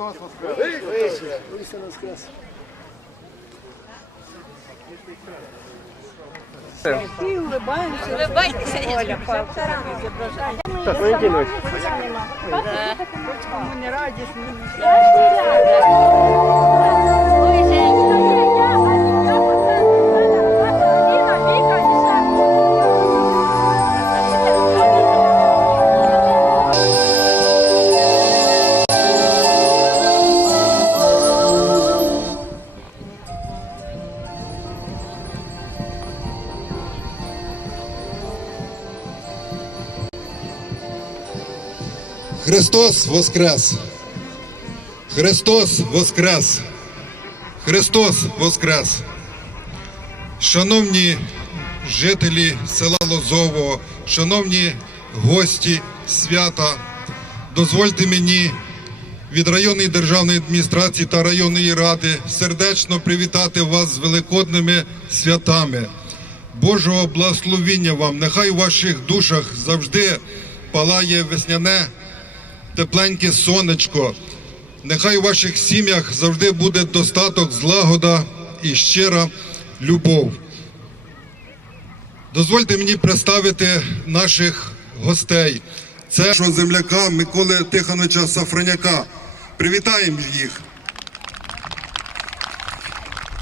Христос Воскрес! Христос Воскрес! Всі улыбаємося. Улыбайтеся, Оля Так, Валентинович, Христос Воскрес! Христос Воскрес! Христос Воскрес! Шановні жителі села Лозово, шановні гості свята, дозвольте мені від районної державної адміністрації та районної ради сердечно привітати вас з великодними святами. Божого благословіння вам! Нехай у ваших душах завжди палає весняне тепленьке сонечко. Нехай у ваших сім'ях завжди буде достаток, злагода і щира любов. Дозвольте мені представити наших гостей. Це нашого земляка Миколи Тихоновича Сафраняка. Привітаємо їх.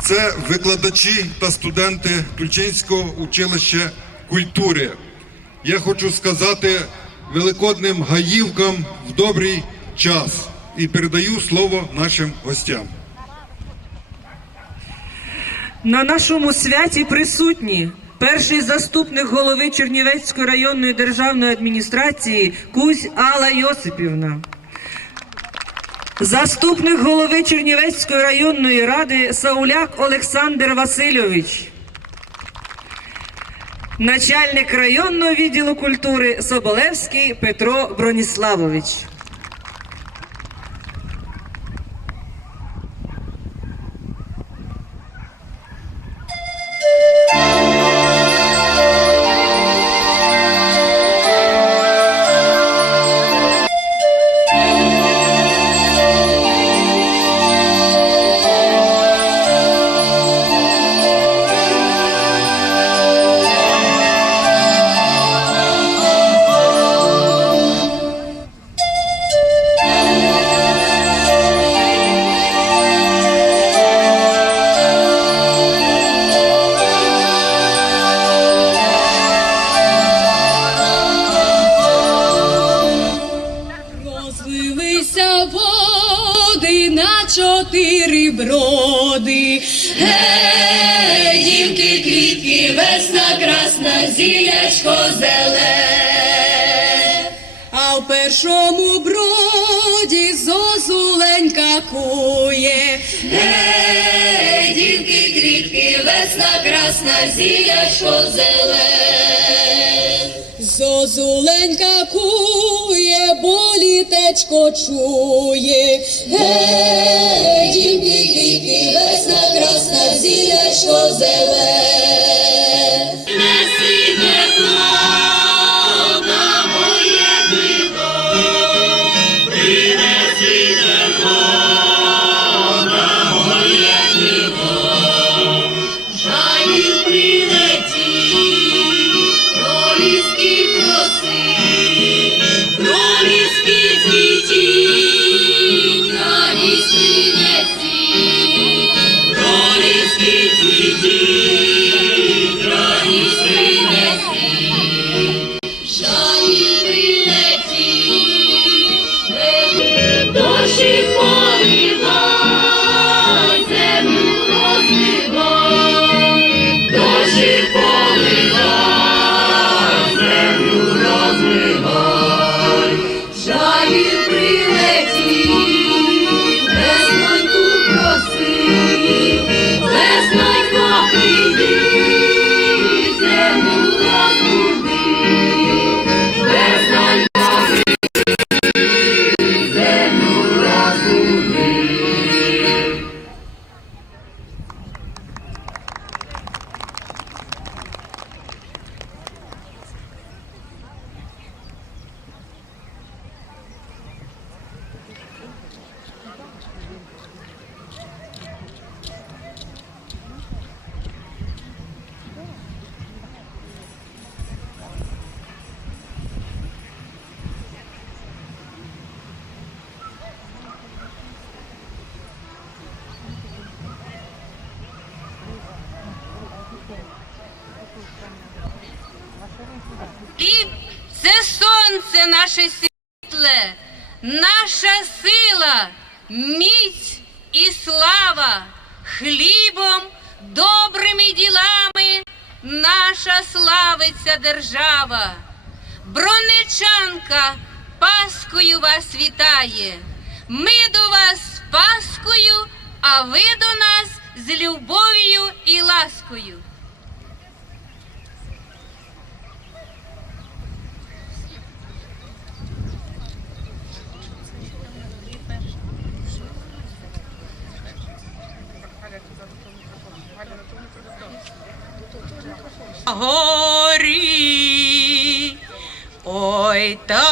Це викладачі та студенти Тульчинського училища культури. Я хочу сказати великодним гаївкам в добрий час і передаю слово нашим гостям. На нашому святі присутні перший заступник голови Чернівецької районної державної адміністрації Кузь Алла Йосипівна. Заступник голови Чернівецької районної ради Сауляк Олександр Васильович. Начальник районного відділу культури Соболевський Петро Броніславович. На чотири броди. Гей, дівки, квітки, весна красна, зілячко зеле. А в першому броді зозуленька кує. Гей, дівки, квітки, весна красна, зілячко зеле. Зозуленька кує, бо літечко чує. Гей, дівки, весна красна, зілячко зеле. наше світле, наша сила, міць і слава, хлібом, добрими ділами, наша славиться держава, бронечанка Паскою вас вітає. Ми до вас з Паскою, а ви до нас з любов'ю і ласкою. горі. Ой, та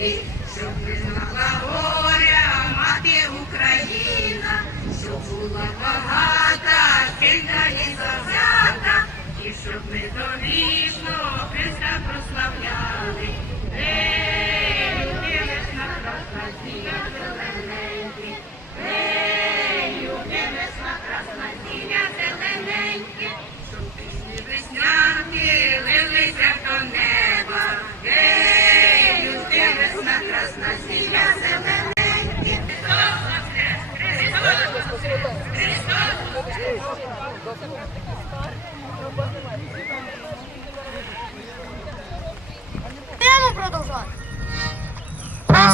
Thank you.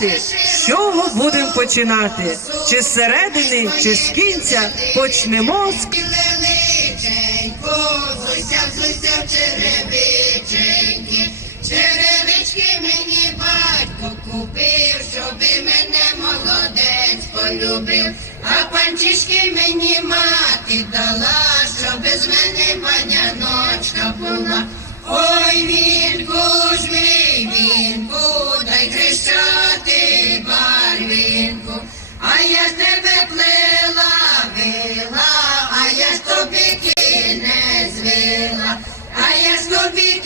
З чого будемо починати? Чи з середини, чи з кінця почнемо з черевички мені батько купив, щоби мене молодець полюбив, а панчишки мені мати дала, щоби з мене паняночка була. Ой, вінку ж мій вінку, дай барвінку, а я ж тебе плила, вила, а я ж тобі не звила, а я ж тобі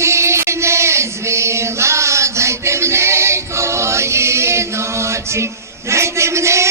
не звила, дай темненької ночі, дай темненької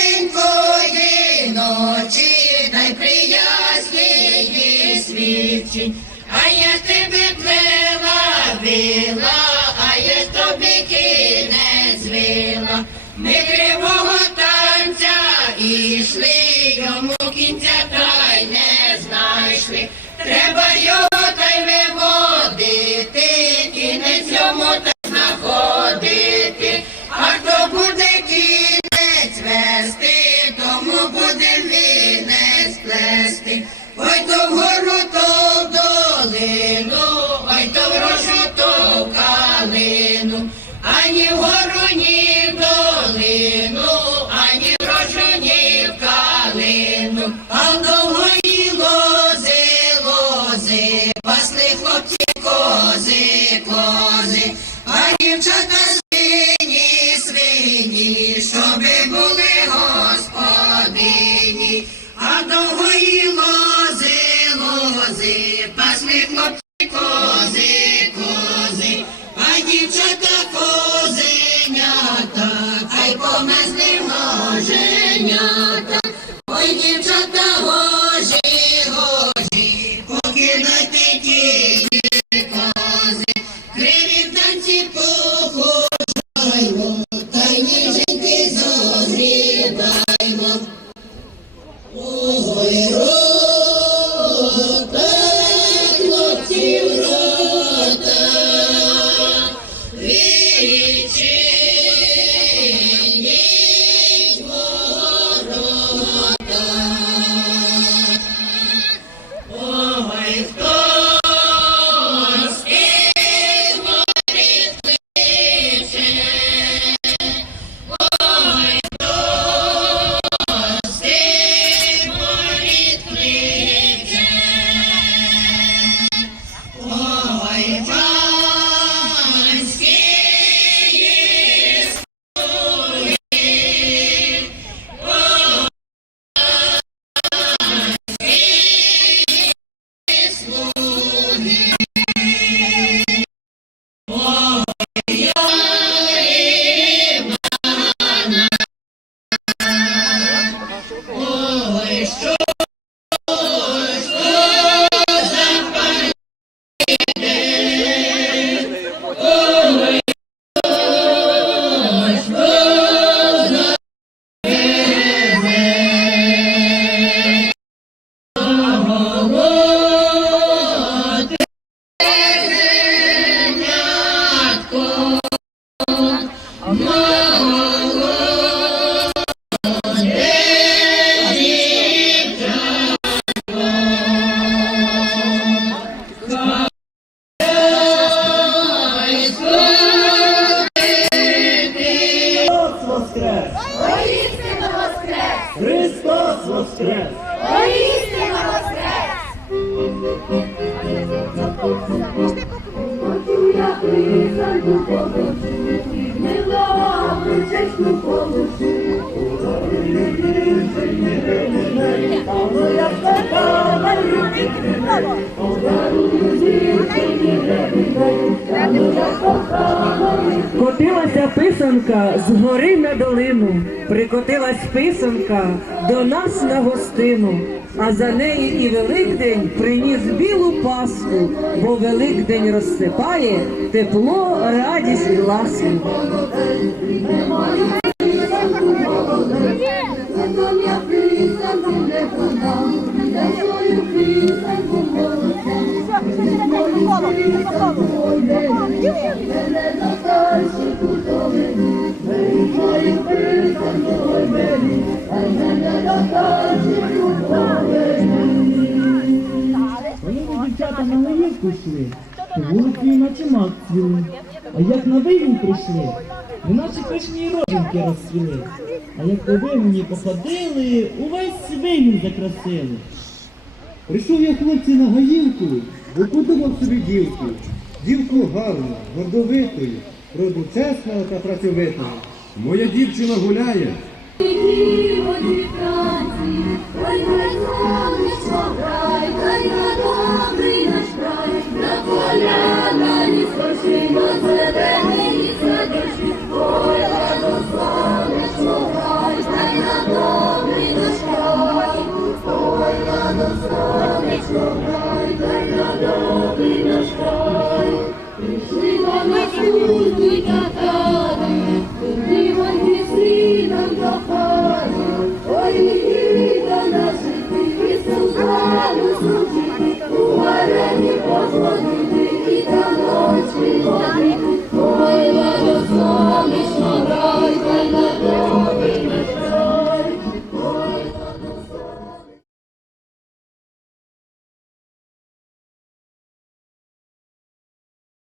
козенята, хай помезли ноженята, Котилася писанка з гори на долину, прикотилась писанка до нас на гостину, а за неї і Великдень приніс білу паску, бо Великдень розсипає тепло, радість і ласку. Дівчата на гаївку йшли, то вулицею наче мак. А як на вигін прийшли, неначе пишні роженки розцвіли. А як по вигоні походили, увесь вигін закрасили. Прийшов я хлопці на гаївку, подумав собі дівку. Дівку гарну, гордовитою, роду чесного та працьовитого. Моя дівчина гуляє. Добрий наш край, на поля, на ліс